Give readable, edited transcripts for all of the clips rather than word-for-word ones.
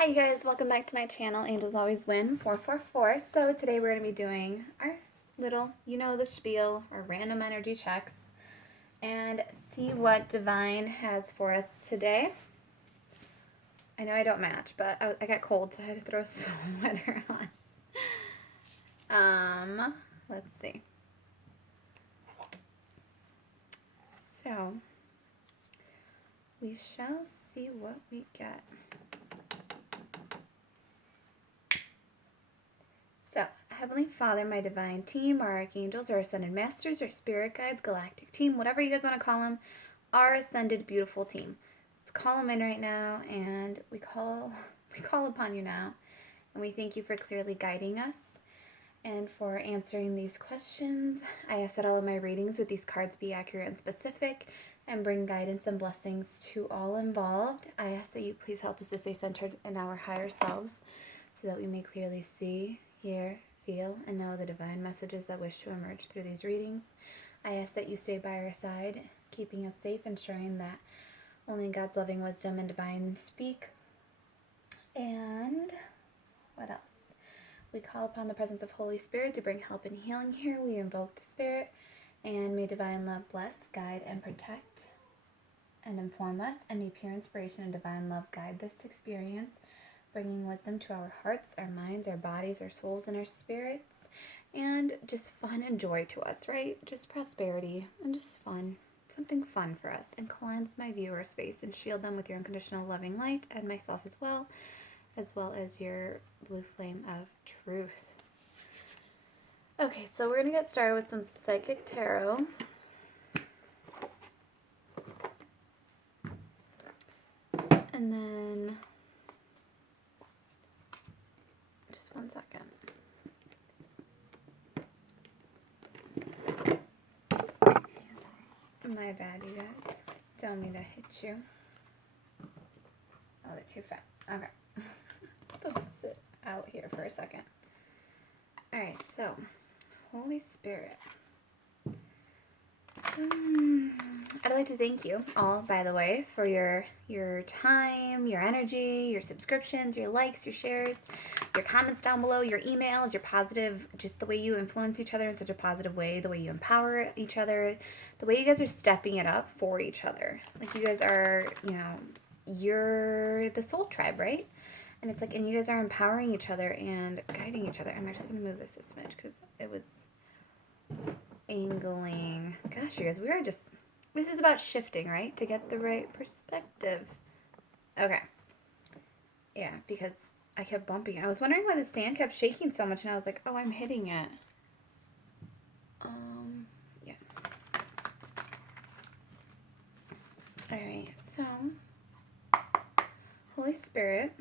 Hi you guys, welcome back to my channel, Angels Always Win 444. So today we're going to be doing our little, the spiel, our random energy checks, and see what Divine has for us today. I know I don't match, but I got cold, so I had to throw a sweater on. Let's see. So, we shall see what we get. So, Heavenly Father, my divine team, our archangels, our ascended masters, our spirit guides, galactic team, whatever you guys want to call them, our ascended beautiful team. Let's call them in right now, and we call upon you now, and we thank you for clearly guiding us and for answering these questions. I ask that all of my readings with these cards be accurate and specific and bring guidance and blessings to all involved. I ask that you please help us to stay centered in our higher selves so that we may clearly see, hear, feel, and know the divine messages that wish to emerge through these readings. I ask that you stay by our side, keeping us safe, ensuring that only God's loving wisdom and divine speak. And what else? We call upon the presence of Holy Spirit to bring help and healing here. We invoke the Spirit, and may divine love bless, guide, and protect, and inform us, and may pure inspiration and divine love guide this experience, bringing wisdom to our hearts, our minds, our bodies, our souls, and our spirits, and just fun and joy to us, right? Just prosperity and just fun. Something fun for us. And cleanse my viewer space and shield them with your unconditional loving light, and myself as well as your blue flame of truth. Okay, so we're going to get started with some Psychic Tarot. And then just one second. My bad, you guys. Don't mean to hit you. Oh, they're too fat. Okay. They'll sit out here for a second. Alright, so, Holy Spirit. I'd like to thank you all, by the way, for your time, your energy, your subscriptions, your likes, your shares, your comments down below, your emails, your positive, just the way you influence each other in such a positive way, the way you empower each other, the way you guys are stepping it up for each other. Like, you guys are, you're the soul tribe, right? And it's like, and you guys are empowering each other and guiding each other. I'm actually going to move this a smidge because it was angling. Gosh, you guys, we are just, this is about shifting, right? To get the right perspective. Okay. Yeah, because I kept bumping. I was wondering why the stand kept shaking so much, and I was like, oh, I'm hitting it. Yeah. Alright, so, Holy Spirit,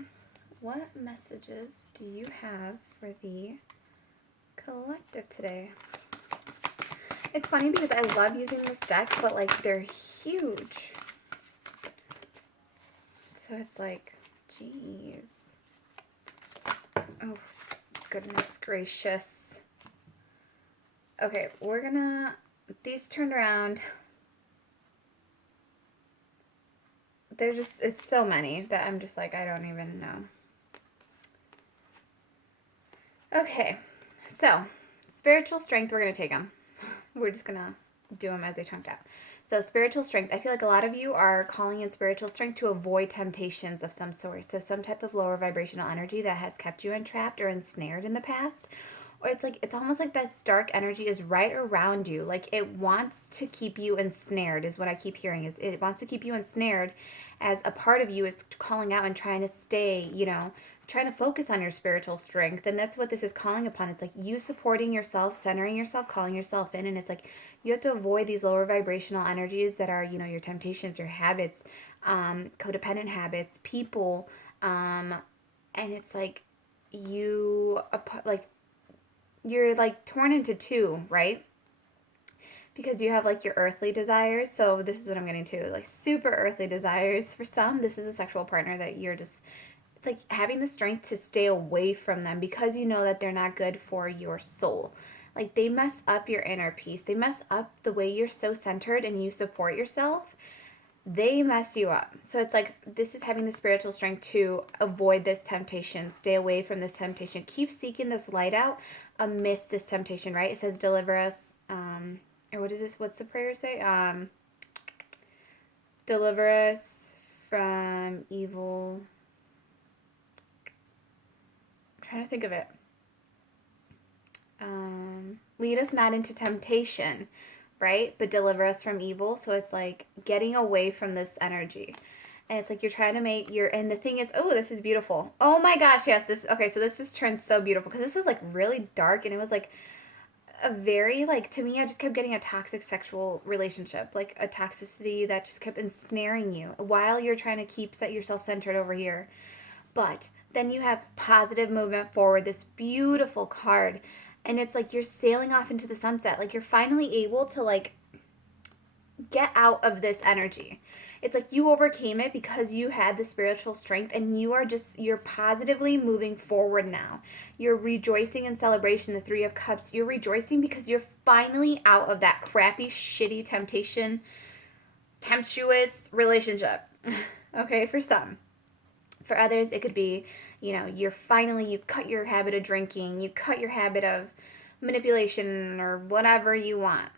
what messages do you have for the collective today? It's funny because I love using this deck, but like they're huge. So it's like, geez. Oh, goodness gracious. Okay, we're gonna, these turned around. They're just, it's so many that I'm just like, I don't even know. Okay, so spiritual strength, we're gonna take them. We're just going to do them as they chunked out. So spiritual strength. I feel like a lot of you are calling in spiritual strength to avoid temptations of some sort. So some type of lower vibrational energy that has kept you entrapped or ensnared in the past. Or it's like, it's almost like this dark energy is right around you. Like it wants to keep you ensnared is what I keep hearing. Is it wants to keep you ensnared as a part of you is calling out and trying to stay, trying to focus on your spiritual strength. And that's what this is calling upon. It's like you supporting yourself, centering yourself, calling yourself in. And it's like you have to avoid these lower vibrational energies that are, your temptations, your habits, codependent habits, people. And it's like you're like torn into two, right? Because you have like your earthly desires. So this is what I'm getting to, like super earthly desires. For some, this is a sexual partner that you're just, it's like having the strength to stay away from them because you know that they're not good for your soul. Like they mess up your inner peace. They mess up the way you're so centered and you support yourself they mess you up. So it's like this is having the spiritual strength to avoid this temptation, stay away from this temptation, keep seeking this light out amidst this temptation, right? It says, deliver us, or what is this? What's the prayer say? Deliver us from evil. I'm trying to think of it. Lead us not into temptation, right? But deliver us from evil. So it's like getting away from this energy. And it's like you're trying to make your, and the thing is, oh, this is beautiful. Oh my gosh, yes, this, okay, so this just turned so beautiful because this was like really dark and it was like a very, like, to me, I just kept getting a toxic sexual relationship, like a toxicity that just kept ensnaring you while you're trying to keep set yourself centered over here. But then you have positive movement forward, this beautiful card. And it's like you're sailing off into the sunset. Like you're finally able to like get out of this energy. It's like you overcame it because you had the spiritual strength and you're positively moving forward now. You're rejoicing in celebration, the Three of Cups. You're rejoicing because you're finally out of that crappy, shitty tempestuous relationship. Okay, for some. For others, it could be, you cut your habit of drinking, you cut your habit of manipulation or whatever you want,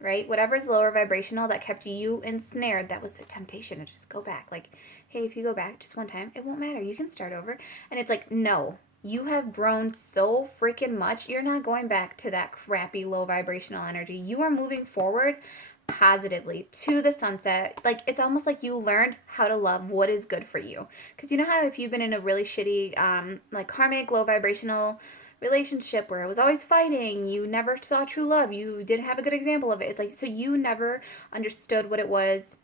right? Whatever's lower vibrational that kept you ensnared, that was a temptation to just go back. Like, hey, if you go back just one time, it won't matter. You can start over. And it's like, no, you have grown so freaking much. You're not going back to that crappy low vibrational energy. You are moving forward positively to the sunset. Like it's almost like you learned how to love what is good for you, because you know how if you've been in a really shitty like karmic low vibrational relationship where it was always fighting, you never saw true love, you didn't have a good example of it, it's like, so you never understood what it was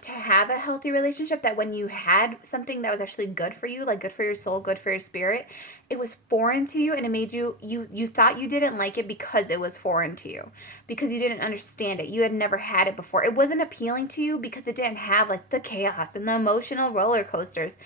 to have a healthy relationship, that when you had something that was actually good for you, like good for your soul, good for your spirit, it was foreign to you and it made you thought you didn't like it because it was foreign to you, because you didn't understand it. You had never had it before. It wasn't appealing to you because it didn't have like the chaos and the emotional roller coasters.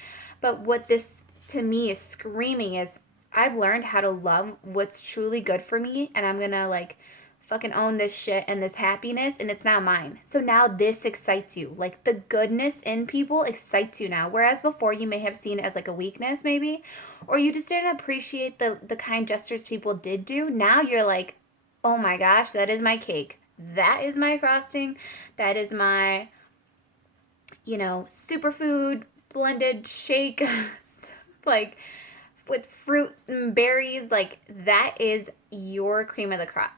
But what this to me is screaming is, I've learned how to love what's truly good for me, and I'm gonna like fucking own this shit and this happiness, and it's not mine. So now this excites you. Like the goodness in people excites you now. Whereas before you may have seen it as like a weakness maybe, or you just didn't appreciate the kind gestures people did do. Now you're like, oh my gosh, that is my cake. That is my frosting. That is my, superfood blended shake, like with fruits and berries. Like that is your cream of the crop.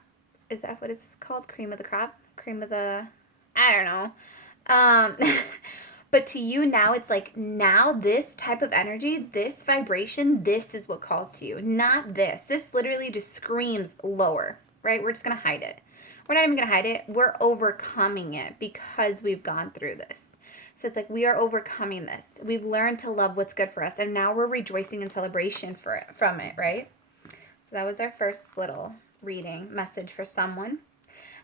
Is that what it's called? Cream of the crop? Cream of the, I don't know. But to you now, it's like, now this type of energy, this vibration, this is what calls to you. Not this. This literally just screams lower, right? We're just going to hide it. We're not even going to hide it. We're overcoming it because we've gone through this. So it's like we are overcoming this. We've learned to love what's good for us. And now we're rejoicing in celebration from it, right? So that was our first little reading message for someone.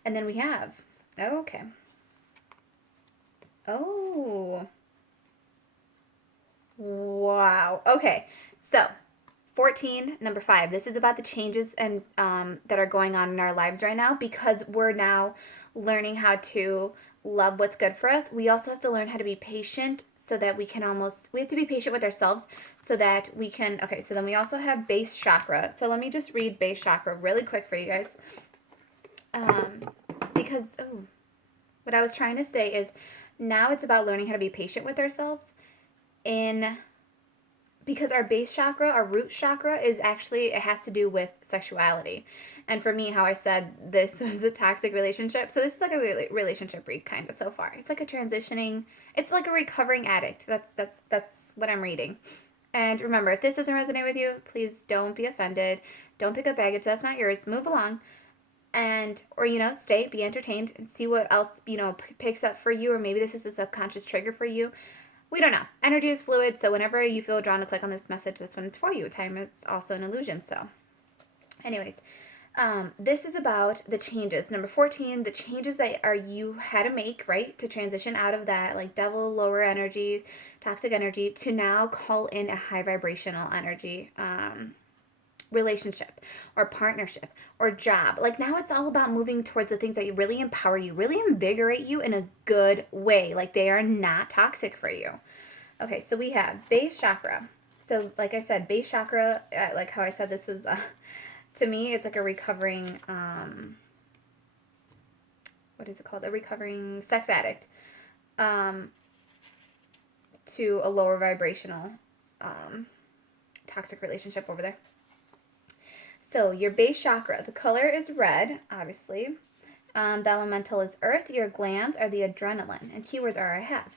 And then we have, okay. Oh. Wow. Okay. So 14, number 5. This is about the changes and that are going on in our lives right now, because we're now learning how to love what's good for us. We also have to learn how to be patient so that we have to be patient with ourselves so that we can, okay, so then we also have base chakra. So let me just read base chakra really quick for you guys. Because, what I was trying to say is now it's about learning how to be patient with ourselves because our base chakra, our root chakra, is actually, it has to do with sexuality. And for me, how I said this was a toxic relationship. So this is like a relationship read kind of so far. It's like a transitioning, it's like a recovering addict. That's what I'm reading. And remember, if this doesn't resonate with you, please don't be offended. Don't pick up baggage that's not yours. Move along. Or stay, be entertained, and see what else, picks up for you. Or maybe this is a subconscious trigger for you. We don't know. Energy is fluid, so whenever you feel drawn to click on this message, that's when it's for you. Time is also an illusion. So anyways, this is about the changes. Number 14, the changes that you had to make, right, to transition out of that like devil, lower energy, toxic energy, to now call in a high vibrational energy. relationship or partnership or job. Like now it's all about moving towards the things that really empower you, really invigorate you in a good way. Like they are not toxic for you. Okay, so we have base chakra. So like I said, base chakra, like how I said this was, to me, it's like a recovering, what is it called? A recovering sex addict to a lower vibrational toxic relationship over there. So your base chakra, the color is red, obviously. The elemental is earth. Your glands are the adrenaline. And keywords are I have.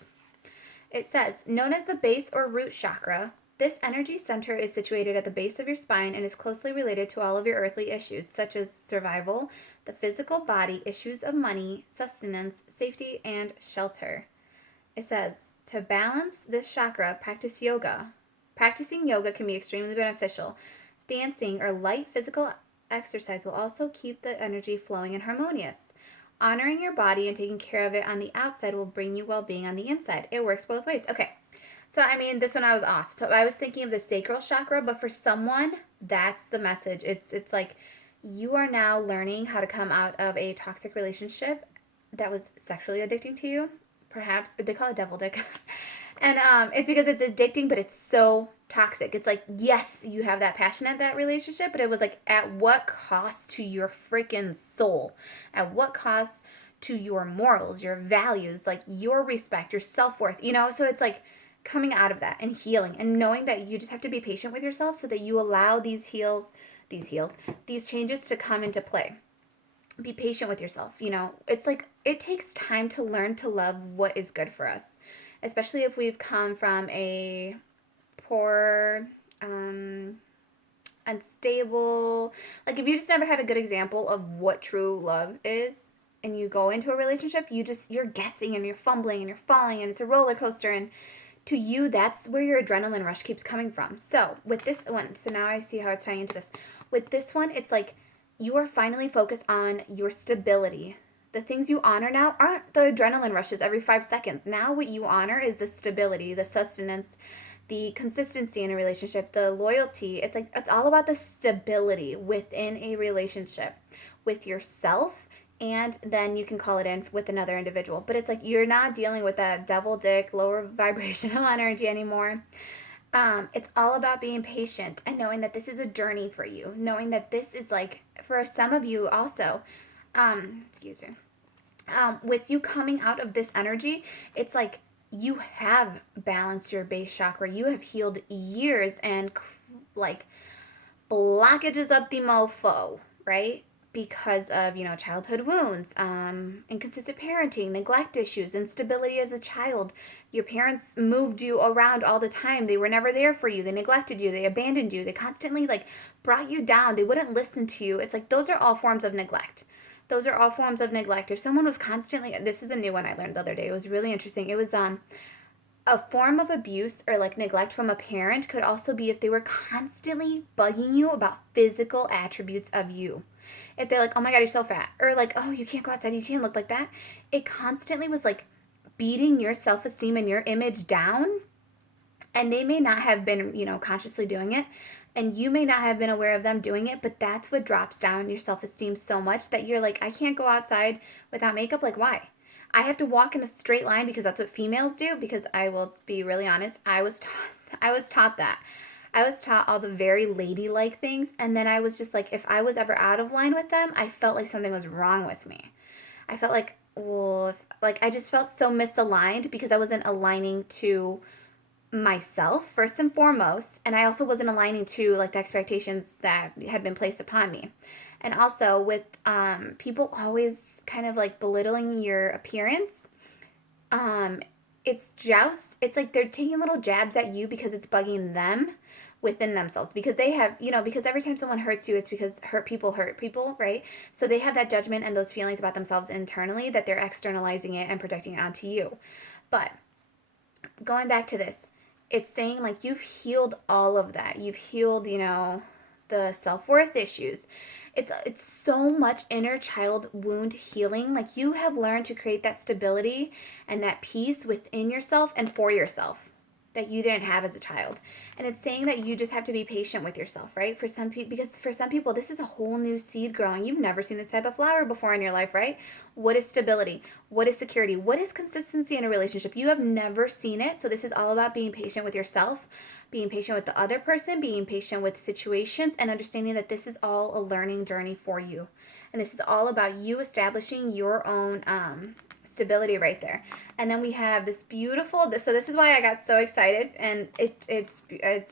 It says, known as the base or root chakra, this energy center is situated at the base of your spine and is closely related to all of your earthly issues, such as survival, the physical body, issues of money, sustenance, safety, and shelter. It says, to balance this chakra, practice yoga. Practicing yoga can be extremely beneficial. Dancing or light physical exercise will also keep the energy flowing and harmonious. Honoring your body and taking care of it on the outside will bring you well-being on the inside. It works both ways. Okay, so I mean, this one I was off. So I was thinking of the sacral chakra, but for someone, that's the message. It's like you are now learning how to come out of a toxic relationship that was sexually addicting to you. Perhaps they call it devil dick. And it's because it's addicting, but it's so toxic. It's like, yes, you have that passion at that relationship, but it was like, at what cost to your freaking soul? At what cost to your morals, your values, like your respect, your self-worth, you know? So it's like coming out of that and healing and knowing that you just have to be patient with yourself so that you allow these changes to come into play. Be patient with yourself, you know? It's like, it takes time to learn to love what is good for us. Especially if we've come from a poor, unstable, like if you just never had a good example of what true love is and you go into a relationship, you're guessing and you're fumbling and you're falling and it's a roller coaster, and to you, that's where your adrenaline rush keeps coming from. So with this one, so now I see how it's tying into this. With this one, it's like you are finally focused on your stability. The things you honor now aren't the adrenaline rushes every 5 seconds. Now what you honor is the stability, the sustenance, the consistency in a relationship, the loyalty. It's like, it's all about the stability within a relationship with yourself, and then you can call it in with another individual. But it's like you're not dealing with that devil dick, lower vibrational energy anymore. It's all about being patient and knowing that this is a journey for you. Knowing that this is like, for some of you also, excuse me. With you coming out of this energy, it's like you have balanced your base chakra. You have healed years and like blockages up the mofo, right? Because of, childhood wounds, inconsistent parenting, neglect issues, instability as a child. Your parents moved you around all the time. They were never there for you. They neglected you. They abandoned you. They constantly brought you down. They wouldn't listen to you. It's like those are all forms of neglect. Those are all forms of neglect. If someone was constantly, this is a new one I learned the other day. It was really interesting. It was a form of abuse or neglect from a parent could also be if they were constantly bugging you about physical attributes of you. If they're like, oh my God, you're so fat. Or oh, you can't go outside. You can't look like that. It constantly was beating your self-esteem and your image down. And they may not have been, consciously doing it. And you may not have been aware of them doing it, but that's what drops down your self-esteem so much that you're like, I can't go outside without makeup. Why? I have to walk in a straight line because that's what females do. Because I will be really honest, I was taught that. I was taught all the very ladylike things, and then I was just like, if I was ever out of line with them, I felt like something was wrong with me. I felt like, well, I just felt so misaligned because I wasn't aligning to myself first and foremost, and I also wasn't aligning to the expectations that had been placed upon me. And also with people always kind of belittling your appearance, it's like they're taking little jabs at you because it's bugging them within themselves, because they have, because every time someone hurts you, it's because hurt people, right? So they have that judgment and those feelings about themselves internally that they're externalizing it and projecting it onto you. But going back to this, it's saying you've healed all of that. You've healed, the self-worth issues. It's so much inner child wound healing. You have learned to create that stability and that peace within yourself and for yourself. that you didn't have as a child. And it's saying that you just have to be patient with yourself, right? For some people, because for some people, this is a whole new seed growing. You've never seen this type of flower before in your life, right? What is stability? What is security? What is consistency in a relationship? You have never seen it. So this is all about being patient with yourself, being patient with the other person, being patient with situations, and understanding that this is all a learning journey for you. And this is all about you establishing your own stability right there. And then we have this beautiful, so this is why I got so excited, and it's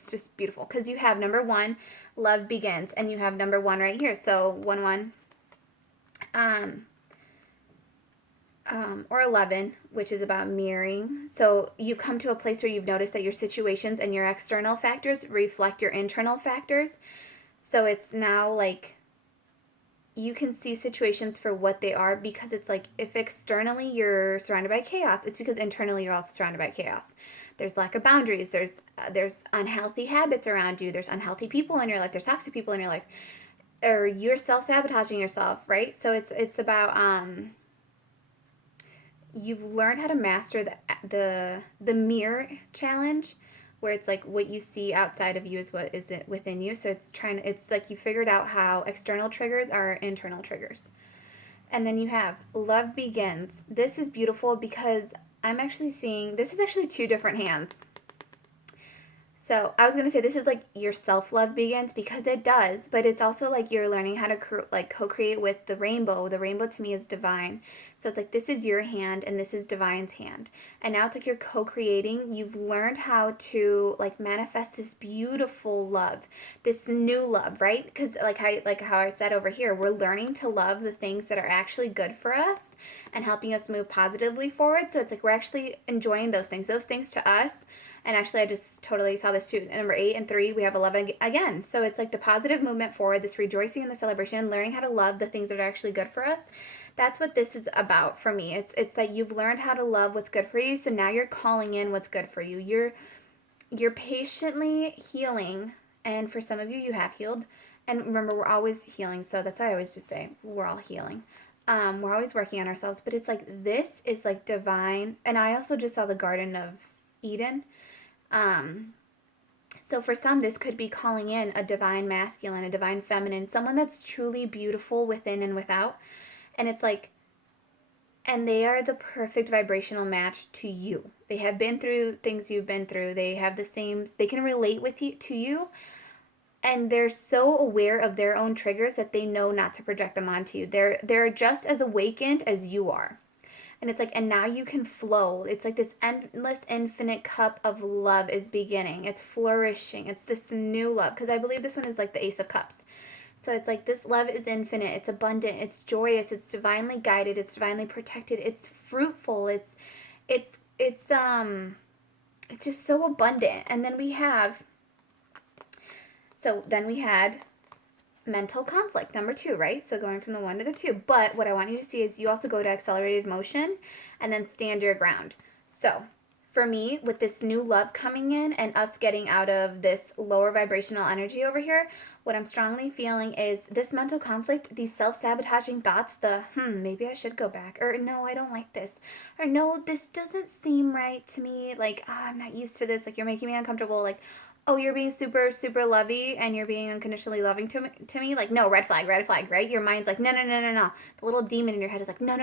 just beautiful, because you have number 1, love begins, and you have number 1 right here. So 1 or 11, which is about mirroring. So you've come to a place where you've noticed that your situations and your external factors reflect your internal factors. So it's now like you can see situations for what they are, because it's like if externally you're surrounded by chaos, it's because internally you're also surrounded by chaos. There's lack of boundaries. There's unhealthy habits around you. There's unhealthy people in your life. There's toxic people in your life, or you're self-sabotaging yourself, right? So it's about you've learned how to master the mirror challenge, where it's like what you see outside of you is what is it within you. So it's like you figured out how external triggers are internal triggers. And then you have love begins. This is beautiful because I'm actually seeing, this is actually 2 different hands. So I was going to say this is like your self-love begins, because it does, but it's also like you're learning how to co-create with the rainbow. The rainbow to me is divine. So it's like this is your hand and this is divine's hand. And now it's like you're co-creating. You've learned how to like manifest this beautiful love, this new love, right? Because like how I said over here, we're learning to love the things that are actually good for us and helping us move positively forward. So it's like we're actually enjoying those things to us. And actually, I just totally saw this too. Number 8 and 3, we have 11 again. So it's like the positive movement forward, this rejoicing in the celebration, learning how to love the things that are actually good for us. That's what this is about for me. It's that you've learned how to love what's good for you. So now you're calling in what's good for you. You're patiently healing. And for some of you, you have healed. And remember, we're always healing. So that's why I always just say we're all healing. We're always working on ourselves. But it's like this is like divine. And I also just saw the Garden of Eden. So for some, this could be calling in a divine masculine, a divine feminine, someone that's truly beautiful within and without. And it's like, and they are the perfect vibrational match to you. They have been through things you've been through. They have the same, they can relate with you, to you. And they're so aware of their own triggers that they know not to project them onto you. They're just as awakened as you are. And it's like, and now you can flow. It's like this endless, infinite cup of love is beginning. It's flourishing. It's this new love. Because I believe this one is like the Ace of Cups. So it's like this love is infinite. It's abundant. It's joyous. It's divinely guided. It's divinely protected. It's fruitful. It's just so abundant. And then we had mental conflict, number 2, right? So going from the 1 to the 2. But what I want you to see is you also go to accelerated motion and then stand your ground. So for me, with this new love coming in and us getting out of this lower vibrational energy over here, what I'm strongly feeling is this mental conflict, these self-sabotaging thoughts, maybe I should go back, or no, I don't like this, or no, this doesn't seem right to me, like, I'm not used to this, like, you're making me uncomfortable, like, oh, you're being super, super lovey and you're being unconditionally loving to me. Like, no, red flag, right? Your mind's like, no. The little demon in your head is like, no.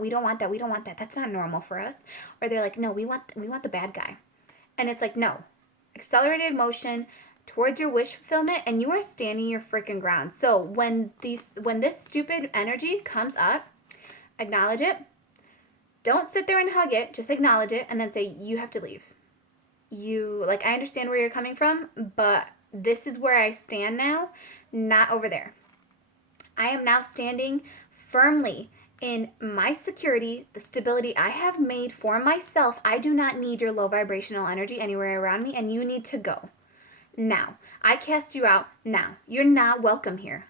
We don't want that. That's not normal for us. Or they're like, no, we want the bad guy. And it's like, no. Accelerated motion towards your wish fulfillment, and you are standing your freaking ground. So when this stupid energy comes up, acknowledge it. Don't sit there and hug it. Just acknowledge it and then say, you have to leave. I understand where you're coming from, but this is where I stand now, not over there. I am now standing firmly in my security, the stability I have made for myself. I do not need your low vibrational energy anywhere around me, and you need to go. Now, I cast you out now. You're not welcome here.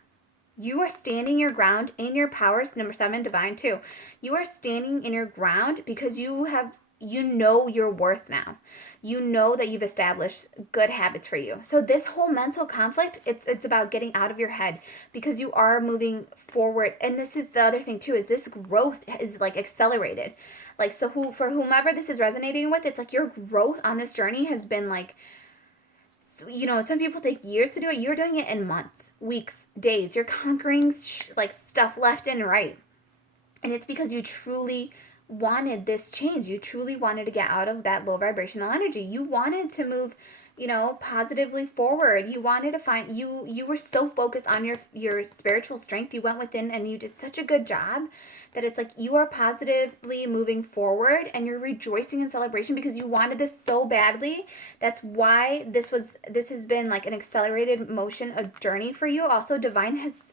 You are standing your ground in your powers, number 7, divine 2. You are standing in your ground because you know your worth now. You know that you've established good habits for you. So this whole mental conflict, it's about getting out of your head because you are moving forward. And this is the other thing too, is this growth is like accelerated. Like, so for whomever this is resonating with, it's like your growth on this journey has been like, you know, some people take years to do it. You're doing it in months, weeks, days. You're conquering like stuff left and right. And it's because you truly wanted this change. You truly wanted to get out of that low vibrational energy. You wanted to move, you know, positively forward. You wanted to find, you were so focused on your spiritual strength. You went within and you did such a good job that it's like you are positively moving forward and you're rejoicing in celebration because you wanted this so badly. That's why this has been like an accelerated motion, a journey for you. Also, divine has,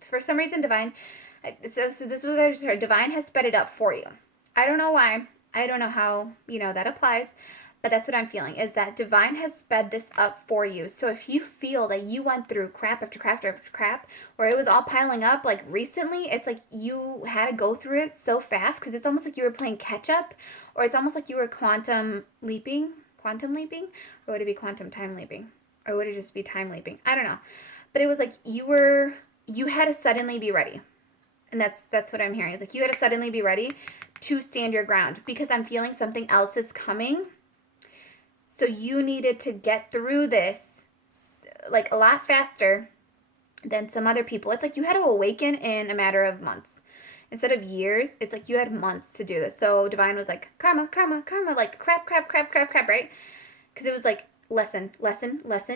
for some reason, so this was what I just heard. Divine has sped it up for you. I don't know why. I don't know how, you know, that applies. But that's what I'm feeling, is that divine has sped this up for you. So if you feel that you went through crap after crap after crap, or it was all piling up like recently, it's like you had to go through it so fast because it's almost like you were playing catch up, or it's almost like you were quantum leaping, or would it be quantum time leaping, or would it just be time leaping? I don't know. But it was like you had to suddenly be ready. And that's what I'm hearing. It's like you had to suddenly be ready to stand your ground because I'm feeling something else is coming. So you needed to get through this like a lot faster than some other people. It's like you had to awaken in a matter of months. Instead of years, it's like you had months to do this. So divine was like, karma, karma, karma, like crap, right? Because it was like lesson.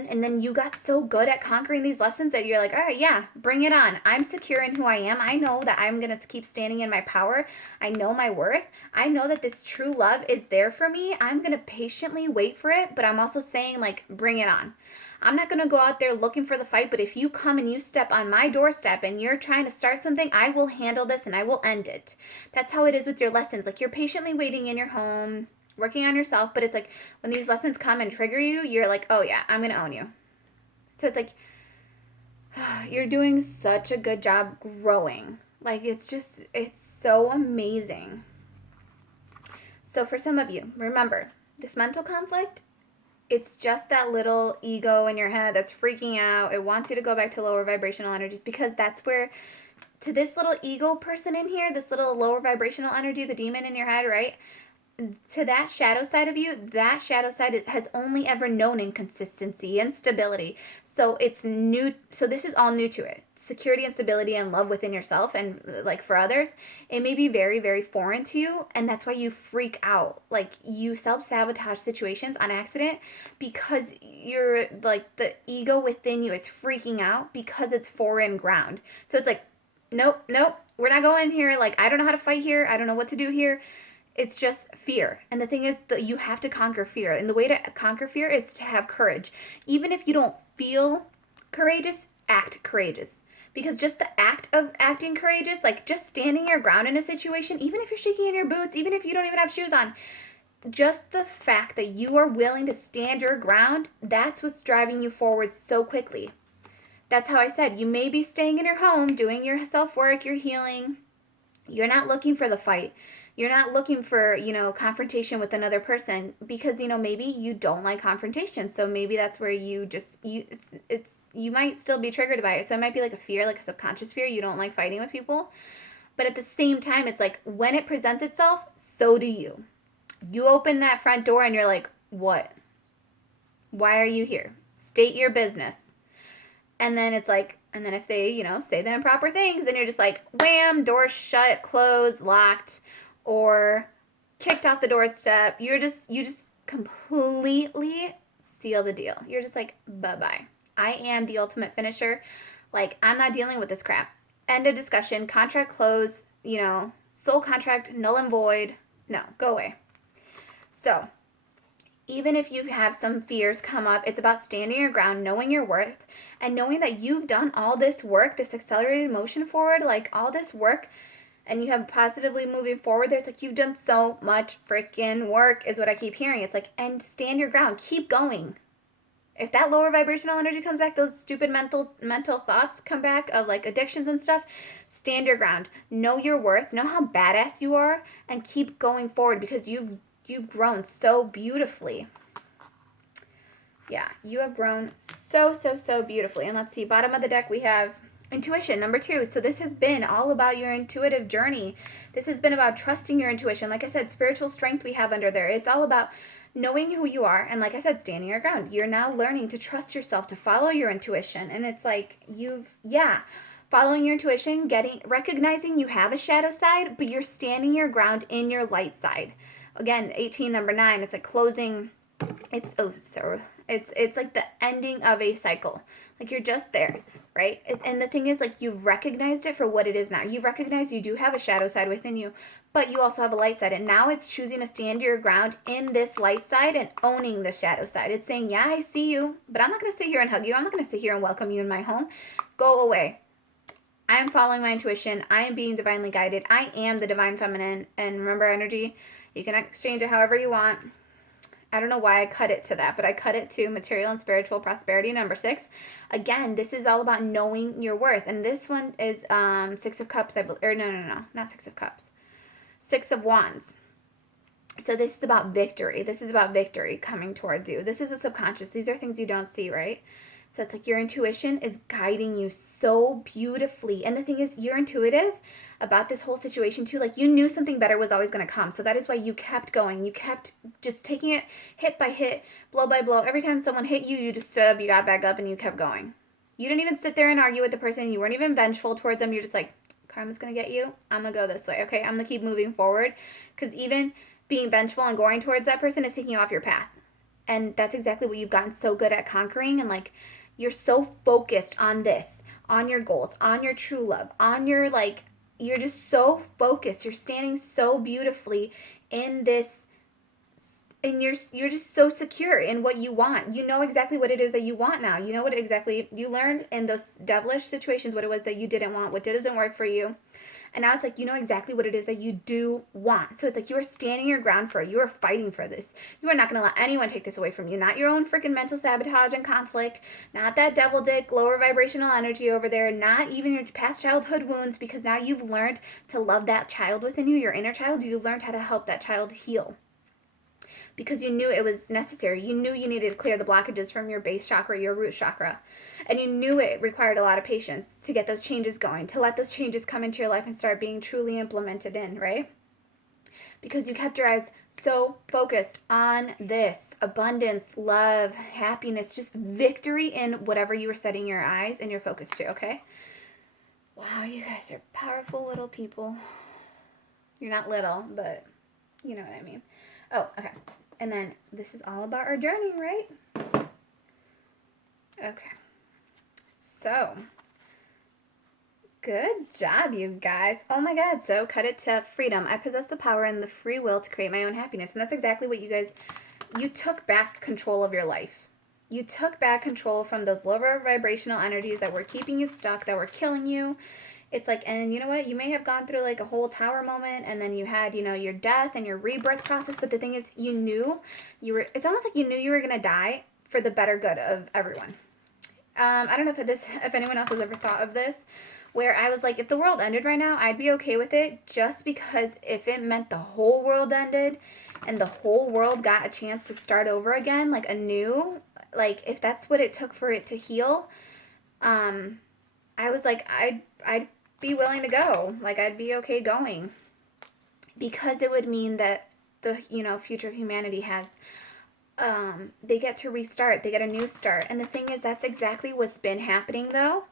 And then you got so good at conquering these lessons that you're like, all right, yeah, bring it on. I'm secure in who I am. I know that I'm going to keep standing in my power. I know my worth. I know that this true love is there for me. I'm going to patiently wait for it. But I'm also saying, like, bring it on. I'm not going to go out there looking for the fight. But if you come and you step on my doorstep and you're trying to start something, I will handle this and I will end it. That's how it is with your lessons. Like, you're patiently waiting in your home, working on yourself, but it's like when these lessons come and trigger you, you're like, oh yeah, I'm gonna own you. So it's like you're doing such a good job growing. Like it's so amazing. So for some of you, remember, this mental conflict, it's just that little ego in your head that's freaking out. It wants you to go back to lower vibrational energies because that's where, to this little ego person in here, this little lower vibrational energy, the demon in your head, right? To that shadow side of you, that shadow side has only ever known inconsistency and stability. So it's new. So this is all new to it. Security and stability and love within yourself and like for others, it may be very, very foreign to you. And that's why you freak out. Like you self-sabotage situations on accident because you're like the ego within you is freaking out because it's foreign ground. So it's like, nope, we're not going here. Like, I don't know how to fight here. I don't know what to do here. It's just fear. And the thing is that you have to conquer fear. And the way to conquer fear is to have courage. Even if you don't feel courageous, act courageous. Because just the act of acting courageous, like just standing your ground in a situation, even if you're shaking in your boots, even if you don't even have shoes on, just the fact that you are willing to stand your ground, that's what's driving you forward so quickly. That's how I said, you may be staying in your home, doing your self-work, your healing. You're not looking for the fight. You're not looking for, you know, confrontation with another person because, you know, maybe you don't like confrontation. So maybe that's where you might still be triggered by it. So it might be like a fear, like a subconscious fear. You don't like fighting with people. But at the same time, it's like when it presents itself, so do you. You open that front door and you're like, what? Why are you here? State your business. And then it's like, and then if they, you know, say the improper things, then you're just like, wham, door shut, closed, locked, or kicked off the doorstep. You just completely seal the deal. You're just like, bye-bye. I am the ultimate finisher. Like, I'm not dealing with this crap. End of discussion. Contract close, you know, soul contract, null and void. No, go away. So, even if you have some fears come up, it's about standing your ground, knowing your worth, and knowing that you've done all this work, this accelerated motion forward, like all this work, and you have positively moving forward there. It's like you've done so much freaking work is what I keep hearing. It's like, and stand your ground. Keep going. If that lower vibrational energy comes back, those stupid mental thoughts come back of like addictions and stuff, stand your ground. Know your worth. Know how badass you are, and keep going forward because you've grown so beautifully. Yeah, you have grown so beautifully. And let's see, bottom of the deck we have Intuition, number 2. So this has been all about your intuitive journey. This has been about trusting your intuition. Like I said, spiritual strength we have under there. It's all about knowing who you are. And like I said, standing your ground. You're now learning to trust yourself, to follow your intuition. And it's like following your intuition, recognizing you have a shadow side, but you're standing your ground in your light side. Again, 18, number 9, it's like closing. It's like the ending of a cycle. Like you're just there, right? And the thing is, like, you've recognized it for what it is now. You've recognized you do have a shadow side within you, but you also have a light side. And now it's choosing to stand your ground in this light side and owning the shadow side. It's saying, yeah, I see you, but I'm not going to sit here and hug you. I'm not going to sit here and welcome you in my home. Go away. I am following my intuition. I am being divinely guided. I am the divine feminine. And remember, energy, you can exchange it however you want. I don't know why I cut it to that, but I cut it to material and spiritual prosperity, number 6. Again, this is all about knowing your worth. And this one is 6 of Cups, no, not 6 of Cups. 6 of Wands. So this is about victory. This is about victory coming towards you. This is a subconscious. These are things you don't see, right? So it's like your intuition is guiding you so beautifully. And the thing is, you're intuitive about this whole situation too. Like, you knew something better was always going to come. So that is why you kept going. You kept just taking it hit by hit, blow by blow. Every time someone hit you, you just stood up, you got back up, and you kept going. You didn't even sit there and argue with the person. You weren't even vengeful towards them. You're just like, karma's going to get you. I'm going to go this way. Okay, I'm going to keep moving forward. Because even being vengeful and going towards that person is taking you off your path. And that's exactly what you've gotten so good at conquering. And like, you're so focused on this, on your goals, on your true love, on your, like, you're just so focused. You're standing so beautifully in this, and you're just so secure in what you want. You know exactly what it is that you want now. You know what exactly, you learned in those devilish situations what it was that you didn't want, what doesn't work for you. And now it's like, you know exactly what it is that you do want. So it's like you are standing your ground for it. You are fighting for this. You are not going to let anyone take this away from you. Not your own freaking mental sabotage and conflict. Not that devil dick, lower vibrational energy over there. Not even your past childhood wounds, because now you've learned to love that child within you, your inner child. You've learned how to help that child heal. Because you knew it was necessary. You knew you needed to clear the blockages from your base chakra, your root chakra. And you knew it required a lot of patience to get those changes going, to let those changes come into your life and start being truly implemented in, right? Because you kept your eyes so focused on this abundance, love, happiness, just victory in whatever you were setting your eyes and your focus to, okay? Wow, you guys are powerful little people. You're not little, but you know what I mean. Oh, okay. And then this is all about our journey, right? Okay. So, good job, you guys. Oh my God. So, cut it to freedom. I possess the power and the free will to create my own happiness. And that's exactly what you took back control of your life. You took back control from those lower vibrational energies that were keeping you stuck, that were killing you. It's like, and you know what? You may have gone through like a whole tower moment, and then you had, your death and your rebirth process. But the thing is, it's almost like you knew you were going to die for the better good of everyone. I don't know if anyone else has ever thought of this, where I was like, if the world ended right now, I'd be okay with it, just because if it meant the whole world ended and the whole world got a chance to start over again, like anew, like if that's what it took for it to heal, I was like, I'd be willing to go. Like, I'd be okay going, because it would mean that the, future of humanity has, they get to restart. They get a new start. And the thing is, that's exactly what's been happening, though,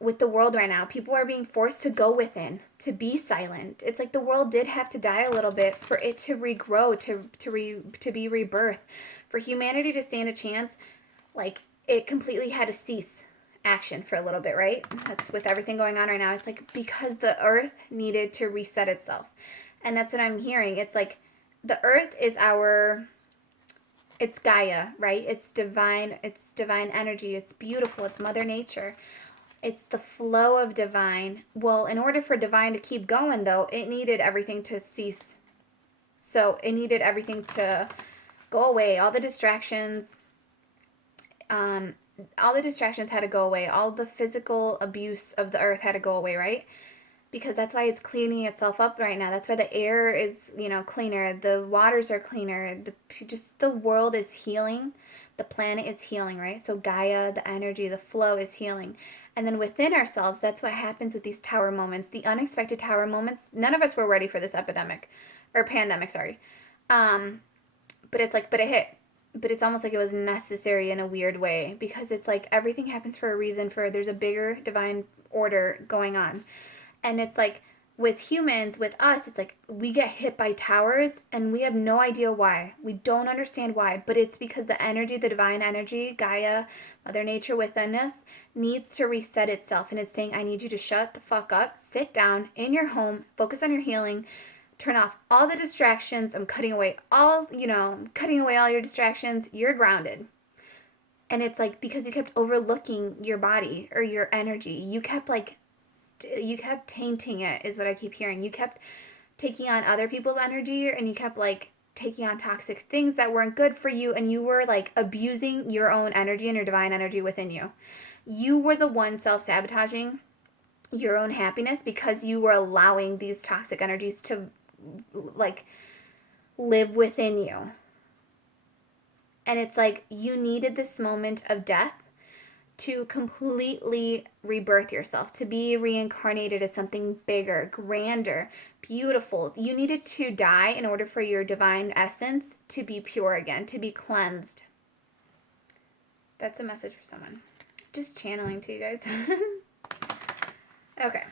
with the world right now. People are being forced to go within, to be silent. It's like the world did have to die a little bit for it to regrow, to be rebirthed. For humanity to stand a chance, like, it completely had to cease action for a little bit, right? That's with everything going on right now. It's like, because the earth needed to reset itself. And that's what I'm hearing. It's like the earth is it's Gaia, right? It's divine energy. It's beautiful. It's Mother Nature. It's the flow of divine. Well, in order for divine to keep going, though, it needed everything to cease. So it needed everything to go away. All the distractions, had to go away. All the physical abuse of the earth had to go away, right? Because that's why it's cleaning itself up right now. That's why the air is, cleaner. The waters are cleaner. The world is healing. The planet is healing, right? So Gaia, the energy, the flow is healing. And then within ourselves, that's what happens with these tower moments, the unexpected tower moments. None of us were ready for this epidemic, or pandemic, sorry. But it's like, but it hit. But it's almost like it was necessary in a weird way, because it's like everything happens for a reason, there's a bigger divine order going on. And it's like with humans, with us, it's like we get hit by towers and we have no idea why. We don't understand why, but it's because the energy, the divine energy, Gaia, Mother Nature within us, needs to reset itself. And it's saying, I need you to shut the fuck up, sit down in your home, focus on your healing, turn off all the distractions. I'm cutting away all your distractions. You're grounded. And it's like, because you kept overlooking your body or your energy, you kept tainting it, is what I keep hearing. You kept taking on other people's energy, and you kept like taking on toxic things that weren't good for you, and you were like abusing your own energy and your divine energy within you. You were the one self-sabotaging your own happiness because you were allowing these toxic energies to like live within you. And it's like you needed this moment of death to completely rebirth yourself, to be reincarnated as something bigger, grander, beautiful. You needed to die in order for your divine essence to be pure again, to be cleansed. That's a message for someone. Just channeling to you guys. Okay.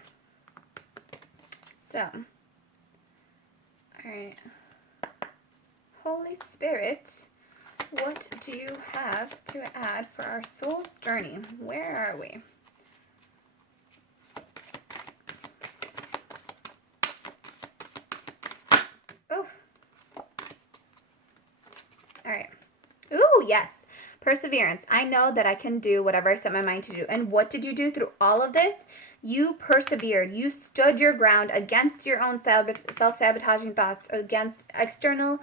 So, all right. Holy Spirit, what do you have to add for our soul's journey? Where are we? Oh. All right. Ooh, yes. Perseverance. I know that I can do whatever I set my mind to do. And what did you do through all of this? You persevered. You stood your ground against your own self-sabotaging thoughts, against external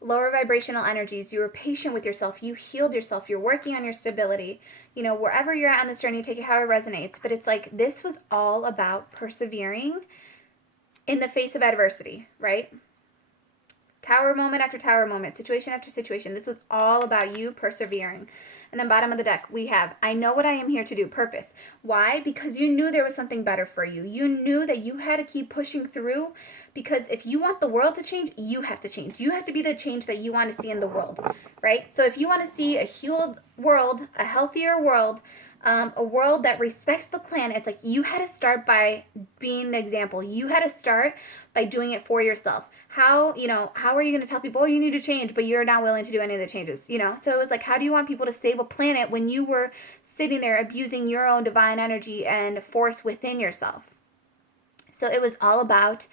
lower vibrational energies. You were patient with yourself. You healed yourself. You're working on your stability. You know, wherever you're at on this journey, take it how it resonates. But it's like this was all about persevering in the face of adversity, right? Tower moment after tower moment, situation after situation. This was all about you persevering. And then bottom of the deck, we have, I know what I am here to do, purpose. Why? Because you knew there was something better for you. You knew that you had to keep pushing through, because if you want the world to change, you have to change. You have to be the change that you want to see in the world, right? So if you want to see a healed world, a healthier world, a world that respects the planet, it's like you had to start by being the example. You had to start by doing it for yourself. How are you going to tell people, oh, you need to change, but you're not willing to do any of the changes, So it was like, how do you want people to save a planet when you were sitting there abusing your own divine energy and force within yourself? So it was all about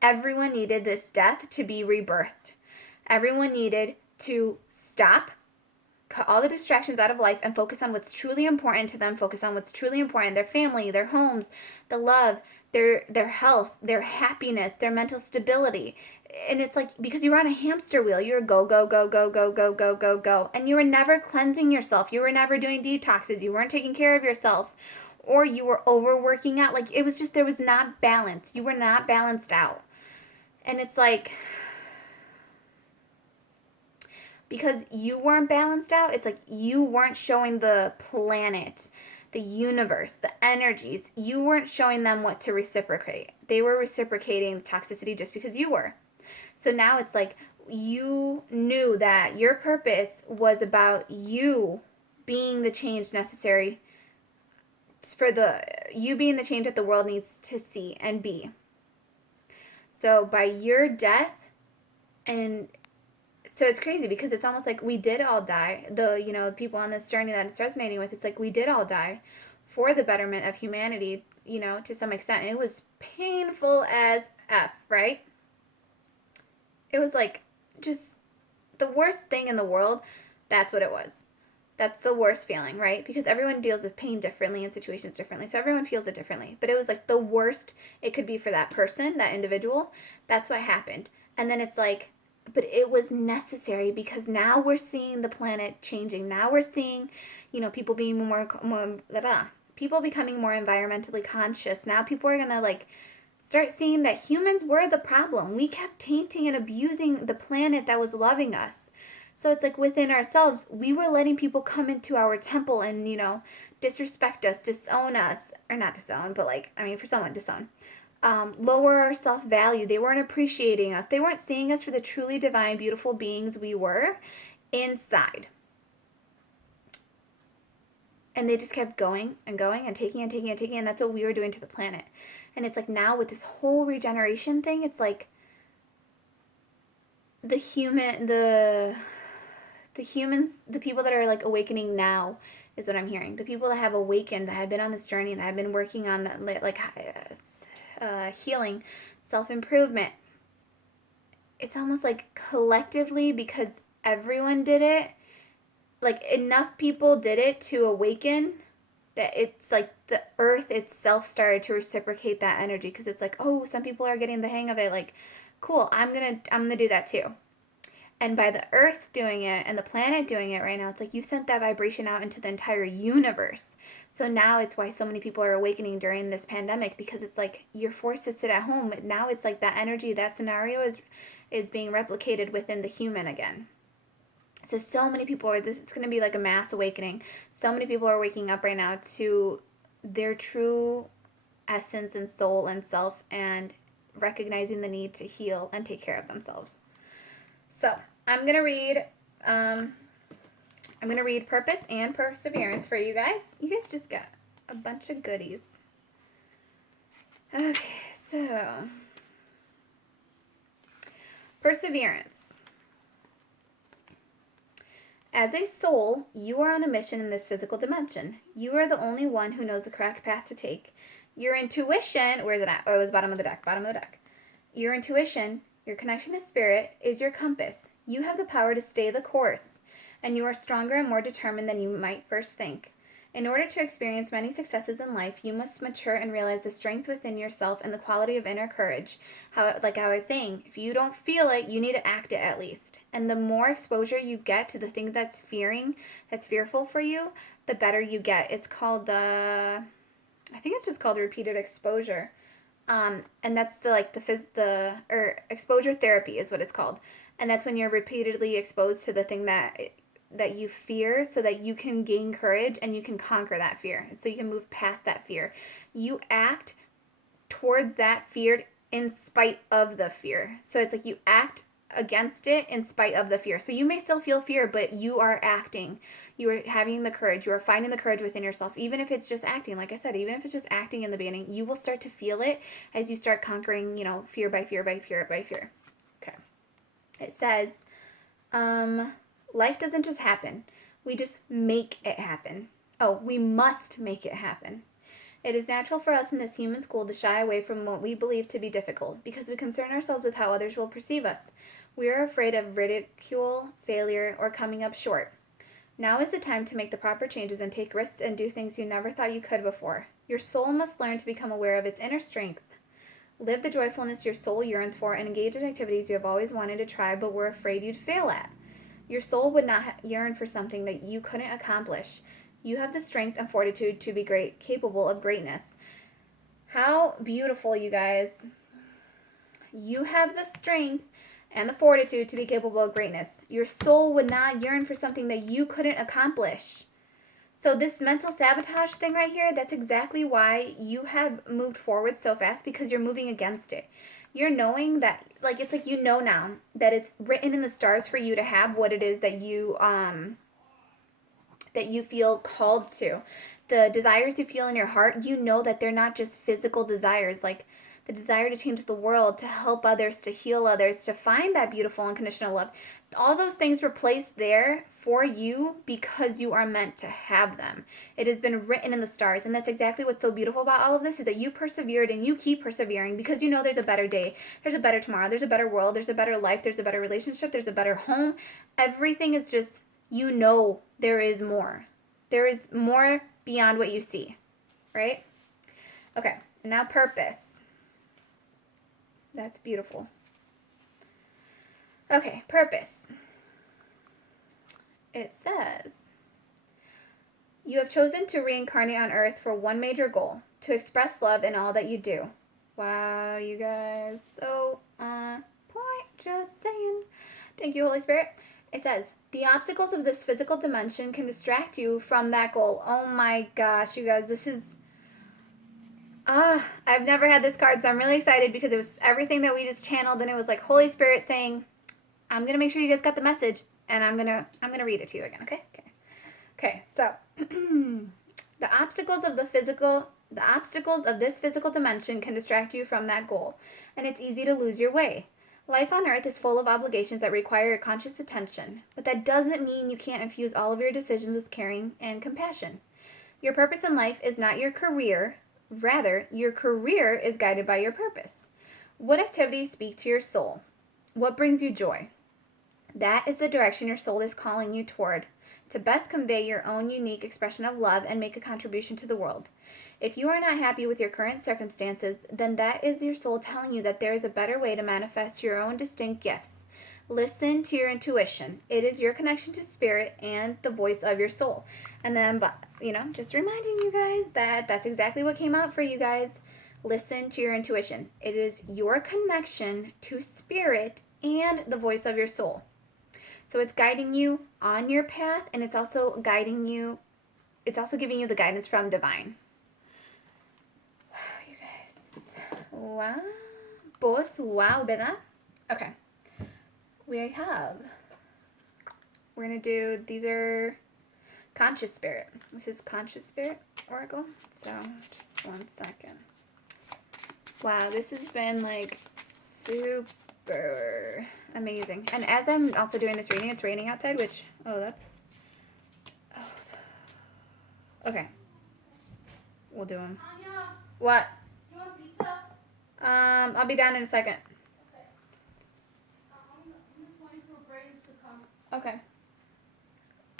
everyone needed this death to be rebirthed. Everyone needed to stop, cut all the distractions out of life, and focus on what's truly important to them, focus on what's truly important, their family, their homes, the love, their health, their happiness, their mental stability. And it's like, because you were on a hamster wheel, you were go, go, go, go, go, go, go, go, go. And you were never cleansing yourself. You were never doing detoxes. You weren't taking care of yourself. Or you were overworking out. Like, it was just, there was not balance. You were not balanced out. And it's like, because you weren't balanced out, it's like you weren't showing the planet, the universe, the energies, you weren't showing them what to reciprocate. They were reciprocating toxicity just because you were. So now it's like you knew that your purpose was about you being the change necessary for you being the change that the world needs to see and be. So by your death, and so it's crazy because it's almost like we did all die. The people on this journey that it's resonating with, it's like we did all die for the betterment of humanity, to some extent. And it was painful as F, right? It was like just the worst thing in the world. That's what it was. That's the worst feeling, right? Because everyone deals with pain differently and situations differently. So everyone feels it differently. But it was like the worst it could be for that person, that individual. That's what happened. And then it's like, but it was necessary because now we're seeing the planet changing. Now we're seeing, people being people becoming more environmentally conscious. Now people are going to start seeing that humans were the problem. We kept tainting and abusing the planet that was loving us. So it's like within ourselves, we were letting people come into our temple and, disrespect us, disown us, or not disown, but for someone, disown. Lower our self-value. They weren't appreciating us. They weren't seeing us for the truly divine, beautiful beings we were inside. And they just kept going and going and taking and taking and taking, and that's what we were doing to the planet. And it's like now with this whole regeneration thing, it's like the humans, the people that are like awakening now is what I'm hearing. The people that have awakened, that have been on this journey, that have been working on that, healing, self-improvement. It's almost like collectively, because everyone did it, like enough people did it to awaken that it's like the earth itself started to reciprocate that energy, because it's like, oh, some people are getting the hang of it, like, cool, I'm gonna do that too. And by the earth doing it and the planet doing it right now, it's like you sent that vibration out into the entire universe. So now it's why so many people are awakening during this pandemic, because it's like you're forced to sit at home. Now it's like that energy, that scenario is being replicated within the human again. So many people it's going to be like a mass awakening. So many people are waking up right now to their true essence and soul and self, and recognizing the need to heal and take care of themselves. So I'm gonna read Purpose and Perseverance for you guys. You guys just got a bunch of goodies. Okay, so Perseverance. As a soul, you are on a mission in this physical dimension. You are the only one who knows the correct path to take. Your intuition, where is it at? Oh, it was bottom of the deck. Your intuition, your connection to spirit, is your compass. You have the power to stay the course, and you are stronger and more determined than you might first think. In order to experience many successes in life, you must mature and realize the strength within yourself and the quality of inner courage. Like I was saying, if you don't feel it, you need to act it at least. And the more exposure you get to the thing that's fearful for you, the better you get. It's called I think it's just called repeated exposure. And that's exposure therapy is what it's called. And that's when you're repeatedly exposed to the thing that you fear, so that you can gain courage and you can conquer that fear. So you can move past that fear. You act towards that fear in spite of the fear. So it's like you act against it in spite of the fear. So you may still feel fear, but you are acting. You are having the courage. You are finding the courage within yourself. Even if it's just acting, like I said, even if it's just acting in the beginning, you will start to feel it as you start conquering, fear by fear by fear by fear. Okay. It says, life doesn't just happen. We just make it happen. Oh, we must make it happen. It is natural for us in this human school to shy away from what we believe to be difficult, because we concern ourselves with how others will perceive us. We are afraid of ridicule, failure, or coming up short. Now is the time to make the proper changes and take risks and do things you never thought you could before. Your soul must learn to become aware of its inner strength. Live the joyfulness your soul yearns for and engage in activities you have always wanted to try but were afraid you'd fail at. Your soul would not yearn for something that you couldn't accomplish. You have the strength and fortitude to be great, capable of greatness. How beautiful, you guys. You have the strength and the fortitude to be capable of greatness. Your soul would not yearn for something that you couldn't accomplish. So this mental sabotage thing right here, that's exactly why you have moved forward so fast, because you're moving against it. You're knowing that, it's like now that it's written in the stars for you to have what it is that you feel called to. The desires you feel in your heart, that they're not just physical desires, like the desire to change the world, to help others, to heal others, to find that beautiful unconditional love. All those things were placed there for you because you are meant to have them. It has been written in the stars, and that's exactly what's so beautiful about all of this, is that you persevered and you keep persevering because there's a better day, there's a better tomorrow, there's a better world, there's a better life, there's a better relationship, there's a better home. Everything is just, there is more. There is more beyond what you see, right? Okay, and now purpose. That's beautiful. Okay, purpose. It says, you have chosen to reincarnate on Earth for one major goal, to express love in all that you do. Wow, you guys, so on point, just saying. Thank you, Holy Spirit. It says, the obstacles of this physical dimension can distract you from that goal. Oh my gosh, you guys, this is... I've never had this card, so I'm really excited because it was everything that we just channeled, and it was like Holy Spirit saying, I'm going to make sure you guys got the message, and I'm going to read it to you again, okay? Okay, so the obstacles of this physical dimension can distract you from that goal, and it's easy to lose your way. Life on earth is full of obligations that require your conscious attention, but that doesn't mean you can't infuse all of your decisions with caring and compassion. Your purpose in life is not your career. Rather, your career is guided by your purpose. What activities speak to your soul? What brings you joy? That is the direction your soul is calling you toward, to best convey your own unique expression of love and make a contribution to the world. If you are not happy with your current circumstances, then that is your soul telling you that there is a better way to manifest your own distinct gifts. Listen to your intuition. It is your connection to spirit and the voice of your soul. And then, just reminding you guys that that's exactly what came out for you guys. Listen to your intuition. It is your connection to spirit and the voice of your soul. So it's guiding you on your path, and it's also giving you the guidance from divine. You guys. Wow. Boss, wow, ¿verdad? Okay. We're going to do, these are Conscious Spirit. This is Conscious Spirit Oracle. So, just 1 second. Wow, this has been like super amazing. And as I'm also doing this reading, it's raining outside, which, okay. We'll do them. What? You want pizza? I'll be down in a second. Okay. I'm just waiting for Brayden to come. Okay.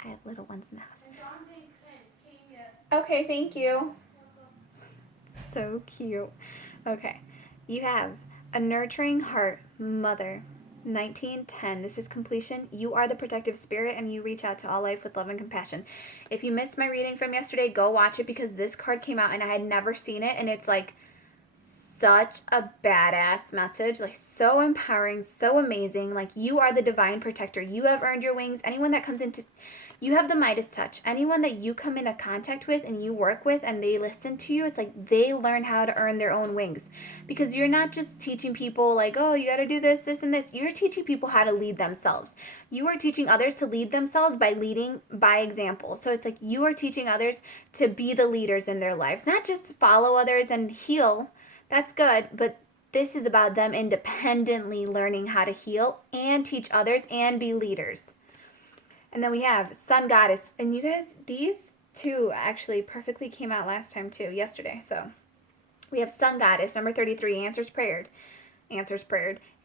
I have little ones in the house. And John came yet. Okay, thank you. So cute. Okay. You have a nurturing heart, mother. 1910. This is completion. You are the protective spirit, and you reach out to all life with love and compassion. If you missed my reading from yesterday, go watch it, because this card came out and I had never seen it, and it's like such a badass message, like so empowering, so amazing. Like, you are the divine protector. You have earned your wings. Anyone that comes into, you have the Midas touch. Anyone that you come into contact with and you work with and they listen to you, it's like they learn how to earn their own wings. Because you're not just teaching people like, oh, you got to do this, this, and this. You're teaching people how to lead themselves. You are teaching others to lead themselves by leading by example. So it's like you are teaching others to be the leaders in their lives, not just follow others and heal. That's good, but this is about them independently learning how to heal and teach others and be leaders. And then we have Sun Goddess. And you guys, these two actually perfectly came out last time too, yesterday. So we have Sun Goddess, number 33, Answers Prayed.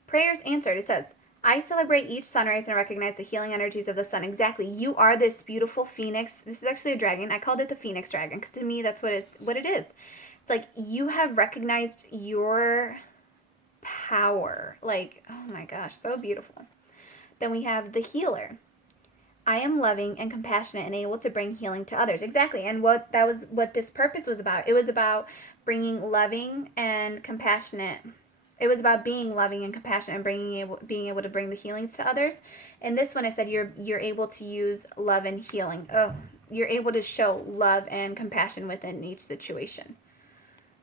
Prayers answered. It says, I celebrate each sunrise and recognize the healing energies of the sun. Exactly. You are this beautiful phoenix. This is actually a dragon. I called it the Phoenix Dragon because to me that's what it is. It's like you have recognized your power. Like, oh my gosh, so beautiful. Then we have the Healer. I am loving and compassionate and able to bring healing to others. Exactly. And what this purpose was about. It was about bringing loving and compassionate. It was about being loving and compassionate and being able to bring the healings to others. And this one, I said you're able to use love and healing. Oh, you're able to show love and compassion within each situation.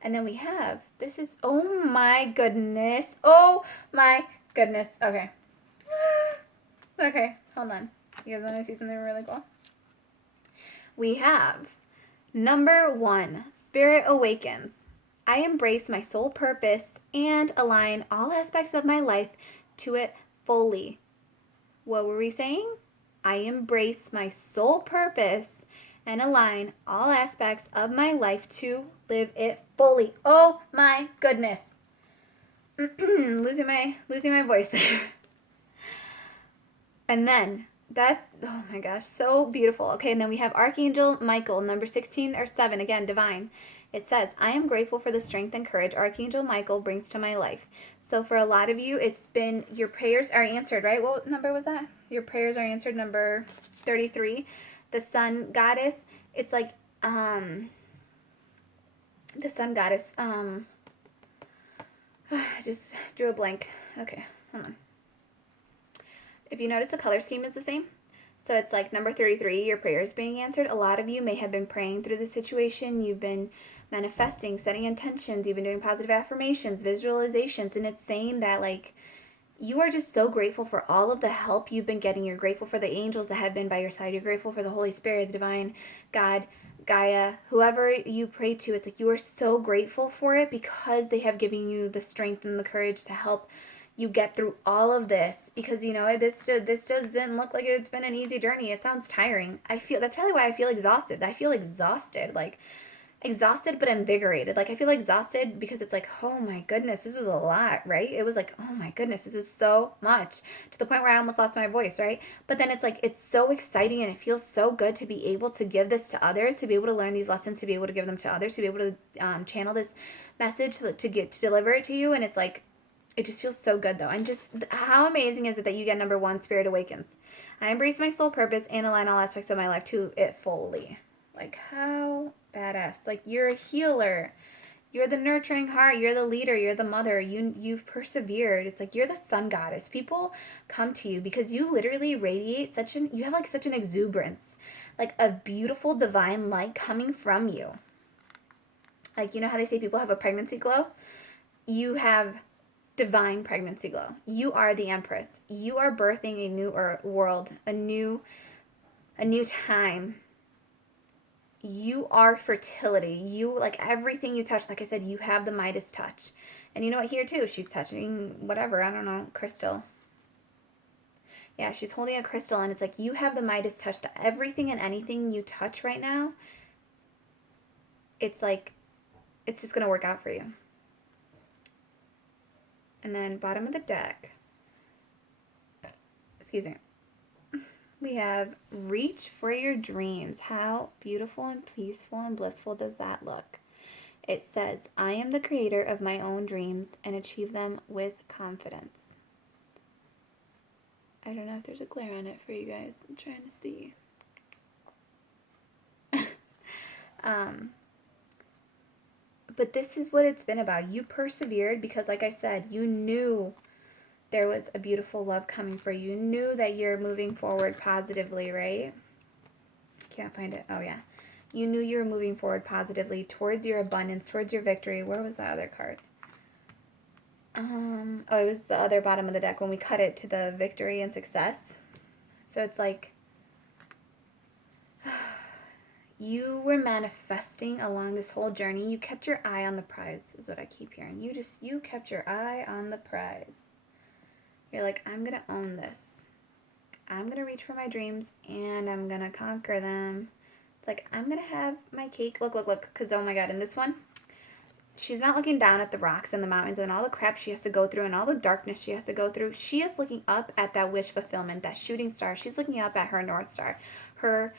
And then we have, this is, oh my goodness. Oh my goodness. Okay. Okay, hold on. You guys want to see something really cool? We have number 1, Spirit Awakens. I embrace my soul purpose and align all aspects of my life to it fully. What were we saying? I embrace my soul purpose and align all aspects of my life to live it fully. Oh my goodness. losing my voice there. And then that, oh my gosh, so beautiful. Okay, and then we have Archangel Michael, number 16 or 7, again, divine. It says, I am grateful for the strength and courage Archangel Michael brings to my life. So for a lot of you, it's been, your prayers are answered, right? What number was that? Your prayers are answered, number 33. The Sun Goddess, it's like, the Sun Goddess, I just drew a blank. Okay, hold on. If you notice, the color scheme is the same. So it's like number 33, your prayers being answered. A lot of you may have been praying through the situation. You've been manifesting, setting intentions. You've been doing positive affirmations, visualizations. And it's saying that, like, you are just so grateful for all of the help you've been getting. You're grateful for the angels that have been by your side. You're grateful for the Holy Spirit, the divine God, Gaia, whoever you pray to. It's like you are so grateful for it because they have given you the strength and the courage to help you get through all of this, because this doesn't look like it's been an easy journey. It sounds tiring. That's probably why I feel exhausted. I feel exhausted, like exhausted but invigorated. Like I feel exhausted because it's like, oh my goodness, this was a lot, right? It was like, oh my goodness, this was so much, to the point where I almost lost my voice, right? But then it's like, it's so exciting and it feels so good to be able to give this to others, to be able to learn these lessons, to be able to give them to others, to be able to channel this message, to deliver it to you. And it's like, it just feels so good, though. And just how amazing is it that you get number 1, Spirit Awakens. I embrace my soul purpose and align all aspects of my life to it fully. Like, how badass. Like, you're a healer. You're the nurturing heart. You're the leader. You're the mother. You've persevered. It's like you're the sun goddess. People come to you because you literally radiate you have like such an exuberance. Like a beautiful divine light coming from you. Like, you know how they say people have a pregnancy glow? You have divine pregnancy glow. You are the empress. You are birthing a new world, a new time. You are fertility. You, like, everything you touch, like I said, you have the Midas touch. And you know what, here too, she's touching whatever, I don't know, crystal. Yeah, she's holding a crystal, and it's like you have the Midas touch. That everything and anything you touch right now, it's like, it's just going to work out for you. And then bottom of the deck, excuse me, we have reach for your dreams. How beautiful and peaceful and blissful does that look? It says, I am the creator of my own dreams and achieve them with confidence. I don't know if there's a glare on it for you guys. I'm trying to see. But this is what it's been about. You persevered because, like I said, you knew there was a beautiful love coming for you. You knew that you're moving forward positively, right? Can't find it. Oh, yeah. You knew you were moving forward positively towards your abundance, towards your victory. Where was the other card? Oh, it was the other bottom of the deck when we cut it to the victory and success. So it's like you were manifesting along this whole journey. You kept your eye on the prize, is what I keep hearing. You kept your eye on the prize. You're like, I'm going to own this. I'm going to reach for my dreams, and I'm going to conquer them. It's like, I'm going to have my cake. Look. Because, oh my God, in this one, she's not looking down at the rocks and the mountains and all the crap she has to go through and all the darkness she has to go through. She is looking up at that wish fulfillment, that shooting star. She's looking up at her North Star. Her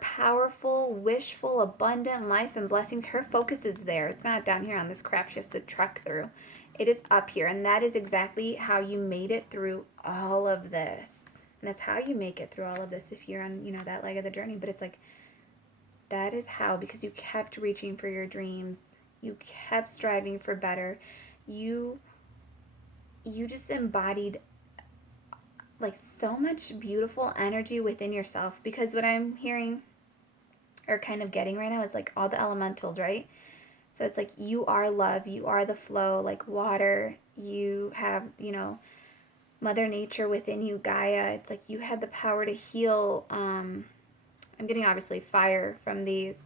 powerful, wishful, abundant life and blessings. Her focus is there. It's not down here on this crap she has to trek through. It is up here. And that is exactly how you made it through all of this. And that's how you make it through all of this if you're on, that leg of the journey. But it's like, that is how, because you kept reaching for your dreams. You kept striving for better. You just embodied like so much beautiful energy within yourself, because what I'm hearing or kind of getting right now is like all the elementals, right? So it's like you are love, you are the flow, like water, you have, Mother Nature within you, Gaia. It's like you had the power to heal. I'm getting obviously fire from these.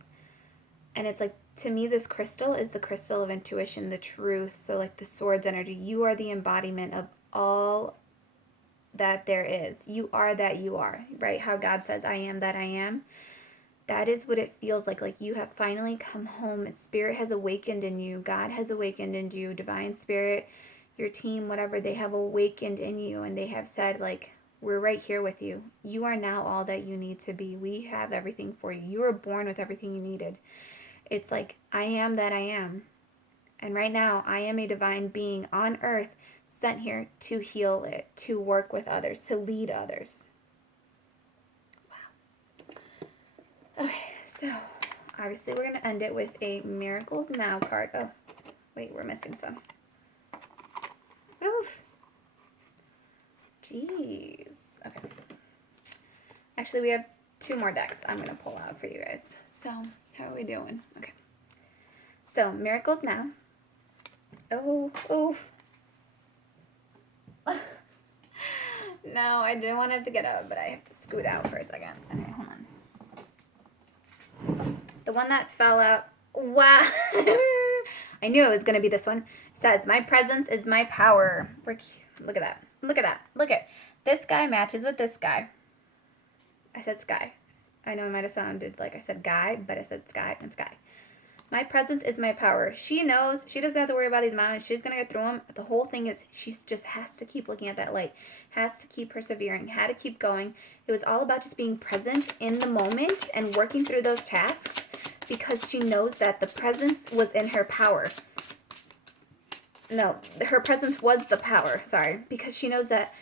And it's like, to me, this crystal is the crystal of intuition, the truth. So like the swords energy, you are the embodiment of all that there is. You are that you are, right? How God says, I am that I am. That is what it feels like. Like you have finally come home. Spirit has awakened in you. God has awakened in you. Divine Spirit, your team, whatever, they have awakened in you. And they have said, like, we're right here with you. You are now all that you need to be. We have everything for you. You were born with everything you needed. It's like, I am that I am. And right now, I am a divine being on earth, sent here to heal it, to work with others, to lead others. Wow. Okay, so obviously we're going to end it with a Miracles Now card. Oh, wait, we're missing some. Oof. Jeez. Okay. Actually, we have 2 more decks I'm going to pull out for you guys. So, how are we doing? Okay. So, Miracles Now. Oh. No, I didn't want to have to get up, but I have to scoot out for a second. Okay, hold on. The one that fell out. Wow. I knew it was going to be this one. It says, my presence is my power. Look at that. Look at that. Look at this guy matches with this guy. I said sky. I know it might have sounded like I said guy, but I said sky and sky. My presence is my power. She knows. She doesn't have to worry about these mountains. She's going to get through them. The whole thing is she just has to keep looking at that light. Has to keep persevering. Had to keep going. It was all about just being present in the moment and working through those tasks because she knows that the presence was in her power. No, her presence was the power. Sorry. Because she knows that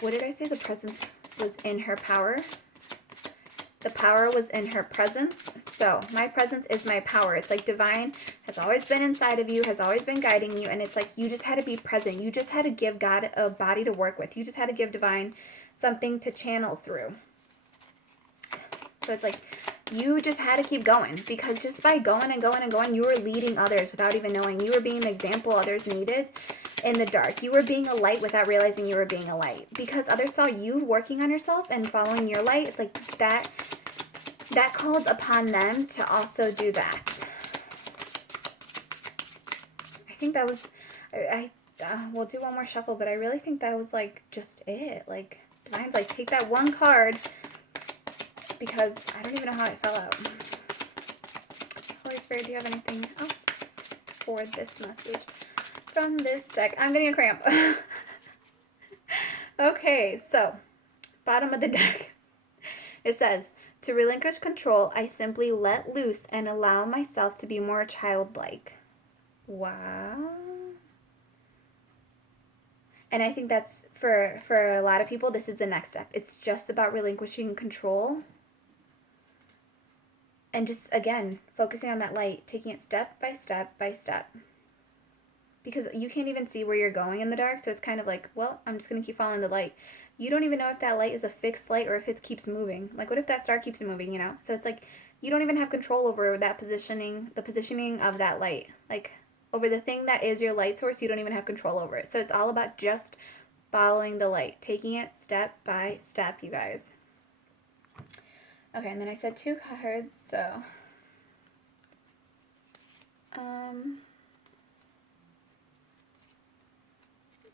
what did I say? The presence was in her power. The power was in her presence. So my presence is my power. It's like divine has always been inside of you, has always been guiding you. And it's like you just had to be present. You just had to give God a body to work with. You just had to give divine something to channel through. So it's like you just had to keep going because just by going and going and going, you were leading others without even knowing. You were being the example others needed in the dark. You were being a light without realizing you were being a light because others saw you working on yourself and following your light. It's like that called upon them to also do that. I think that was, we'll do one more shuffle, but I really think that was like just it. Like Divine's like, take that one card because I don't even know how it fell out. Holy Spirit, do you have anything else for this message from this deck? I'm getting a cramp. Okay, so bottom of the deck. It says, to relinquish control, I simply let loose and allow myself to be more childlike. Wow. And I think that's, for a lot of people, this is the next step. It's just about relinquishing control. And just, again, focusing on that light, taking it step by step by step. Because you can't even see where you're going in the dark, so it's kind of like, well, I'm just going to keep following the light. You don't even know if that light is a fixed light or if it keeps moving. Like, what if that star keeps moving, you know? So it's like, you don't even have control over that positioning, the positioning of that light. Like, over the thing that is your light source, you don't even have control over it. So it's all about just following the light, taking it step by step, you guys. Okay, and then I said 2 cards, so...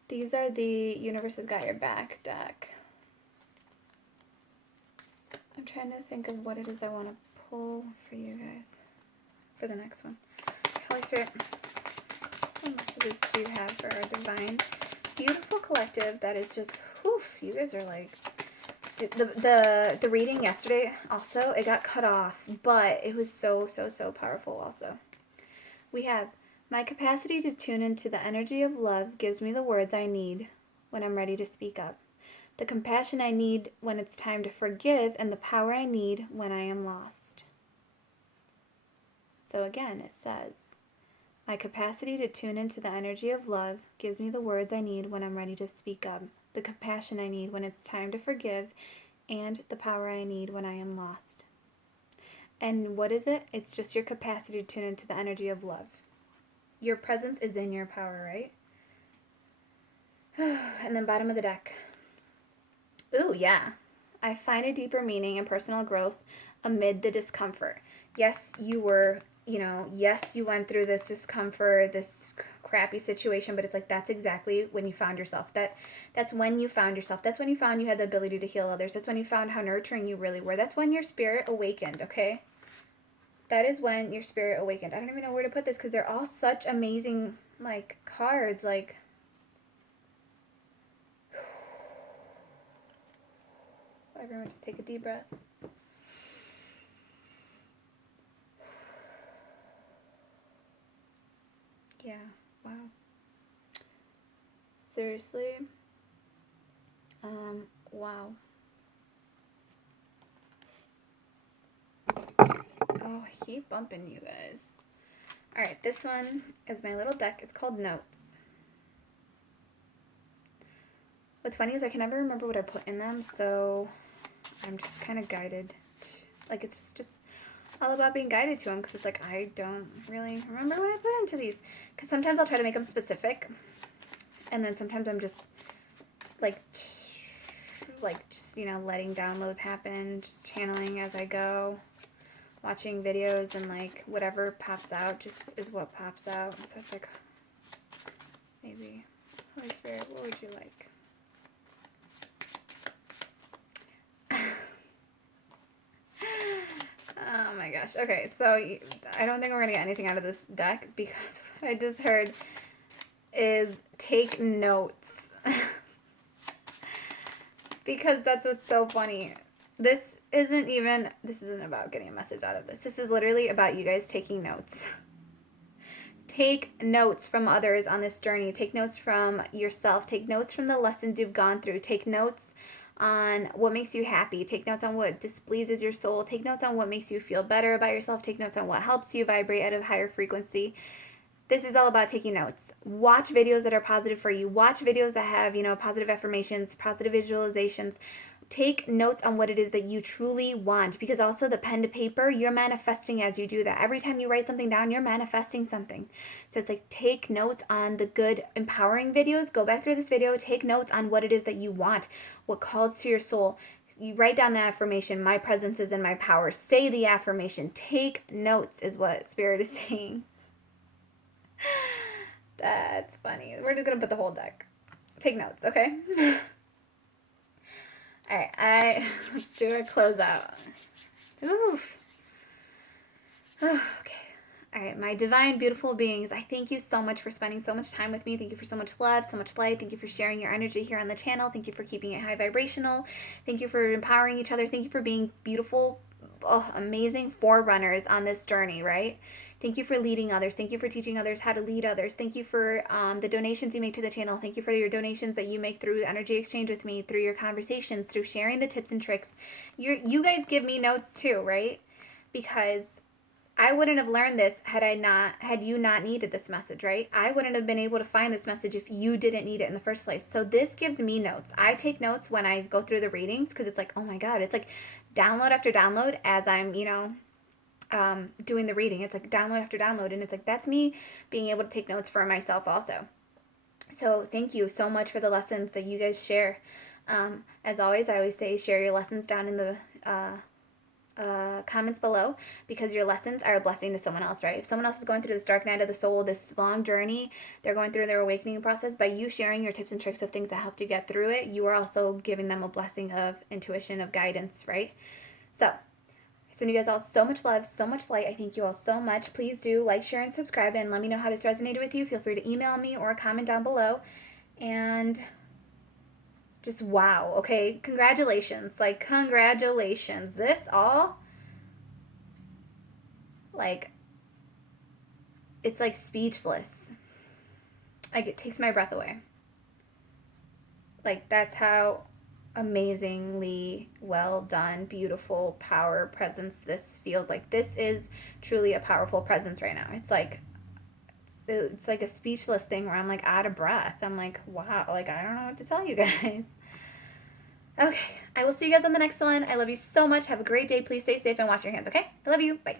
These are the Universe Has Got Your Back deck. I'm trying to think of what it is I want to pull for you guys for the next one. Holy Spirit, what messages do you have for our divine, beautiful collective that is just, whew, you guys are like, the reading yesterday also, it got cut off, but it was so powerful also. We have, my capacity to tune into the energy of love gives me the words I need when I'm ready to speak up, the compassion I need when it's time to forgive, and the power I need when I am lost. So again, it says, my capacity to tune into the energy of love gives me the words I need when I'm ready to speak up, the compassion I need when it's time to forgive, and the power I need when I am lost. And what is it? It's just your capacity to tune into the energy of love. Your presence is in your power, right? And then bottom of the deck. Ooh, yeah. I find a deeper meaning in personal growth amid the discomfort. Yes, you were, yes, you went through this discomfort, this crappy situation, but it's like that's exactly when you found yourself. That's when you found yourself. That's when you found you had the ability to heal others. That's when you found how nurturing you really were. That's when your spirit awakened, okay? That is when your spirit awakened. I don't even know where to put this because they're all such amazing, like, cards. Like, everyone just take a deep breath. Yeah, wow. Seriously. Wow. Oh, I keep bumping you guys. Alright, this one is my little deck. It's called Notes. What's funny is I can never remember what I put in them, so I'm just kind of guided. Like, it's just all about being guided to them, because it's like, I don't really remember what I put into these. Because sometimes I'll try to make them specific, and then sometimes I'm just, like just, you know, letting downloads happen, just channeling as I go, watching videos, and, like, whatever pops out just is what pops out. So it's like, maybe, Holy Spirit, what would you like? Oh my gosh. Okay, so I don't think we're going to get anything out of this deck, because what I just heard is take notes. Because that's what's so funny. This isn't about getting a message out of this. This is literally about you guys taking notes. Take notes from others on this journey. Take notes from yourself. Take notes from the lessons you've gone through. Take notes on what makes you happy. Take notes on what displeases your soul. Take notes on what makes you feel better about yourself. Take notes on what helps you vibrate at a higher frequency. This is all about taking notes. Watch videos that are positive for you. Watch videos that have, you know, positive affirmations, positive visualizations. Take notes on what it is that you truly want, because also the pen to paper, you're manifesting as you do that. Every time you write something down, you're manifesting something. So it's like, take notes on the good, empowering videos. Go back through this video. Take notes on what it is that you want, what calls to your soul. You write down the affirmation, my presence is in my power. Say the affirmation. Take notes is what Spirit is saying. That's funny. We're just going to put the whole deck. Take notes, okay? Alright, let's do a closeout. Oof. Okay. Alright, my divine, beautiful beings, I thank you so much for spending so much time with me. Thank you for so much love, so much light. Thank you for sharing your energy here on the channel. Thank you for keeping it high vibrational. Thank you for empowering each other. Thank you for being beautiful, amazing forerunners on this journey, right? Thank you for leading others. Thank you for teaching others how to lead others. Thank you for the donations you make to the channel. Thank you for your donations that you make through energy exchange with me, through your conversations, through sharing the tips and tricks. You guys give me notes too, right? Because I wouldn't have learned this had you not needed this message, right? I wouldn't have been able to find this message if you didn't need it in the first place. So this gives me notes. I take notes when I go through the readings, because it's like, oh my God, it's like download after download as I'm, doing the reading. It's like download after download, and it's like, that's me being able to take notes for myself also. So thank you so much for the lessons that you guys share. As always, I always say share your lessons down in the comments below, because your lessons are a blessing to someone else, right? If someone else is going through this dark night of the soul, this long journey, they're going through their awakening process, by you sharing your tips and tricks of things that helped you get through it, you are also giving them a blessing of intuition, of guidance, right? So I send you guys all so much love, so much light. I thank you all so much. Please do like, share, and subscribe, and let me know how this resonated with you. Feel free to email me or comment down below. And just wow, okay? Congratulations. Like, congratulations. This all, like, it's like speechless. Like, it takes my breath away. Like, that's how amazingly well done, beautiful power presence this feels like. This is truly a powerful presence right now. It's like a speechless thing where I'm like out of breath. I'm like, wow, like I don't know what to tell you guys. Okay, I will see you guys on the next one. I love you so much. Have a great day. Please stay safe and wash your hands, okay? I love you. Bye.